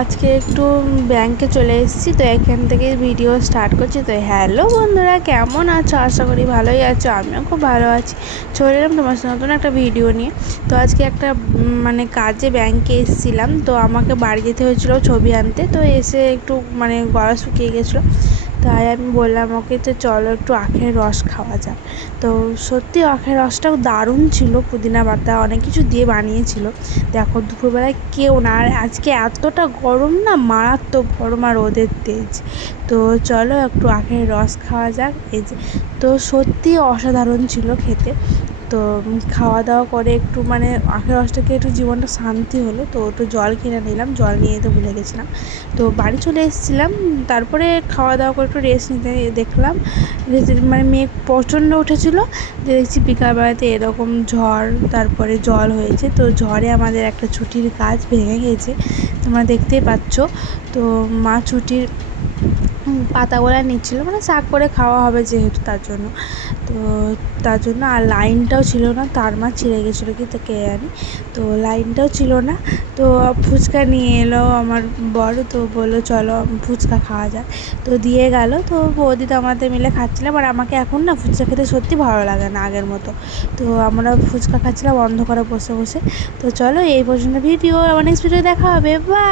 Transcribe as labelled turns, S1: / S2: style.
S1: আজকে একটু ব্যাংকে চলে এসেছি, তো এখান থেকে ভিডিও স্টার্ট করছি। তো হ্যালো বন্ধুরা, কেমন আছো? আশা করি ভালোই আছো, আমিও খুব ভালো আছি। চলে এলাম তোমার সাথে নতুন একটা ভিডিও নিয়ে। তো আজকে একটা মানে কাজে ব্যাংকে এসেছিলাম, তো আমাকে বাড়ি যেতে হয়েছিলো ছবি আনতে, তো এসে একটু মানে গলা শুকিয়ে গেছিল। তাই আমি বললাম, ওকে যে চলো একটু আখের রস খাওয়া যাক। তো সত্যি আখের রসটাও দারুণ ছিল, পুদিনা পাতা অনেক কিছু দিয়ে বানিয়েছিল। দেখো, দুপুরবেলায় কেউ না, আর আজকে এতটা গরম না, মারাত্মক গরম আর ওদের তেজ। তো চলো একটু আখের রস খাওয়া যাক। এই যে, তো সত্যি অসাধারণ ছিল খেতে। তো খাওয়া দাওয়া করে একটু মানে আখের রসটাকে একটু জীবনটা শান্তি হলো। তো একটু জল কিনে নিলাম, জল নিয়ে তো ভুলে গেছিলাম। তো বাড়ি চলে এসেছিলাম, তারপরে খাওয়া দাওয়া করে একটু রেস্ট নিতে দেখলাম। মানে মেঘ প্রচণ্ড উঠেছিল যে দেখছি বিকালবেলাতে এরকম ঝড়, তারপরে জল হয়েছে। তো ঝড়ে আমাদের একটা ছুটির গাছ ভেঙে গেছে, তোমরা দেখতেই পাচ্ছ। তো মা ছুটির পাতাগুলো নিচ্ছিল মানে শাক করে খাওয়া হবে যেহেতু তার জন্য। তো তার জন্য আর লাইনটাও ছিল না, তার মা ছিঁড়ে গেছিল কি তো কে জানি। তো লাইনটাও ছিল না, তো ফুচকা নিয়ে এলো আমার বড় তো বলল, চলো ফুচকা খাওয়া যাক। তো দিয়ে গেল, তো বৌদি তো আমাদের মিলে খাচ্ছিলাম, আর আমাকে এখন না ফুচকা খেতে সত্যি ভালো লাগে না আগের মতো। তো আমরা ফুচকা খাচ্ছিলাম, অন্ধকারে বসে বসে। তো চলো এই পর্যন্ত ভিডিও, আবার নেক্সট ভিডিও দেখা হবে বা